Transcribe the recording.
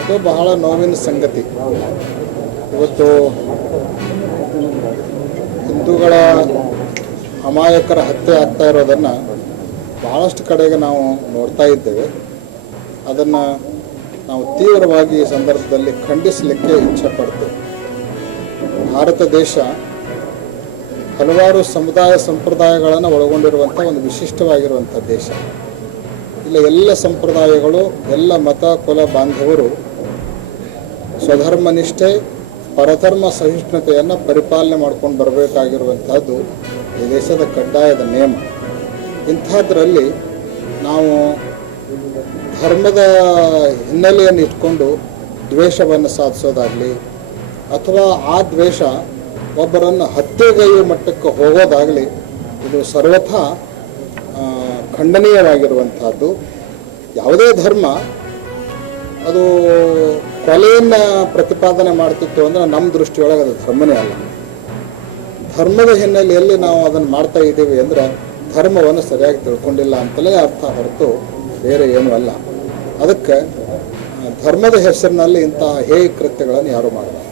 ಅದು ಬಹಳ ನೋವಿನ ಸಂಗತಿ. ಇವತ್ತು ಹಿಂದೂಗಳ ಅಮಾಯಕರ ಹತ್ಯೆ ಆಗ್ತಾ ಇರೋದನ್ನು ಭಾಳಷ್ಟು ಕಡೆಗೆ ನಾವು ನೋಡ್ತಾ ಇದ್ದೇವೆ. ಅದನ್ನು ನಾವು ತೀವ್ರವಾಗಿ ಈ ಸಂದರ್ಭದಲ್ಲಿ ಖಂಡಿಸಲಿಕ್ಕೆ ಇಚ್ಛೆ ಪಡ್ತೇವೆ. ಭಾರತ ದೇಶ ಹಲವಾರು ಸಮುದಾಯ ಸಂಪ್ರದಾಯಗಳನ್ನು ಒಳಗೊಂಡಿರುವಂಥ ಒಂದು ವಿಶಿಷ್ಟವಾಗಿರುವಂಥ ದೇಶ. ಇಲ್ಲಿ ಎಲ್ಲ ಸಂಪ್ರದಾಯಗಳು, ಎಲ್ಲ ಮತ ಕುಲ ಬಾಂಧವರು ಸ್ವಧರ್ಮನಿಷ್ಠೆ, ಪರಧರ್ಮ ಸಹಿಷ್ಣುತೆಯನ್ನು ಪರಿಪಾಲನೆ ಮಾಡ್ಕೊಂಡು ಬರಬೇಕಾಗಿರುವಂಥದ್ದು ಈ ದೇಶದ ಕಡ್ಡಾಯದ ನಿಯಮ. ಇಂಥದ್ರಲ್ಲಿ ನಾವು ಧರ್ಮದ ಹಿನ್ನೆಲೆಯನ್ನು ಇಟ್ಕೊಂಡು ದ್ವೇಷವನ್ನು ಸಾಧಿಸೋದಾಗಲಿ ಅಥವಾ ಆ ದ್ವೇಷ ಒಬ್ಬರನ್ನು ಹತ್ಯೆಗೈಯುವ ಮಟ್ಟಕ್ಕೆ ಹೋಗೋದಾಗಲಿ ಇದು ಸರ್ವಥಾ ಖಂಡನೀಯವಾಗಿರುವಂಥದ್ದು. ಯಾವುದೇ ಧರ್ಮ ಅದು ಕೊಲೆಯನ್ನು ಪ್ರತಿಪಾದನೆ ಮಾಡ್ತಿತ್ತು ಅಂದರೆ ನಮ್ಮ ದೃಷ್ಟಿಯೊಳಗೆ ಅದು ಧರ್ಮನೇ ಅಲ್ಲ. ಧರ್ಮದ ಹಿನ್ನೆಲೆಯಲ್ಲಿ ನಾವು ಅದನ್ನು ಮಾಡ್ತಾ ಇದ್ದೀವಿ ಅಂದರೆ ಧರ್ಮವನ್ನು ಸರಿಯಾಗಿ ತಿಳ್ಕೊಂಡಿಲ್ಲ ಅಂತಲೇ ಅರ್ಥ ಹೊರತು ಬೇರೆ ಏನೂ ಅಲ್ಲ. ಅದಕ್ಕೆ ಧರ್ಮದ ಹೆಸರಿನಲ್ಲಿ ಇಂತಹ ಹೇಯ ಕೃತ್ಯಗಳನ್ನು ಯಾರು ಮಾಡಬಾರ್ದು.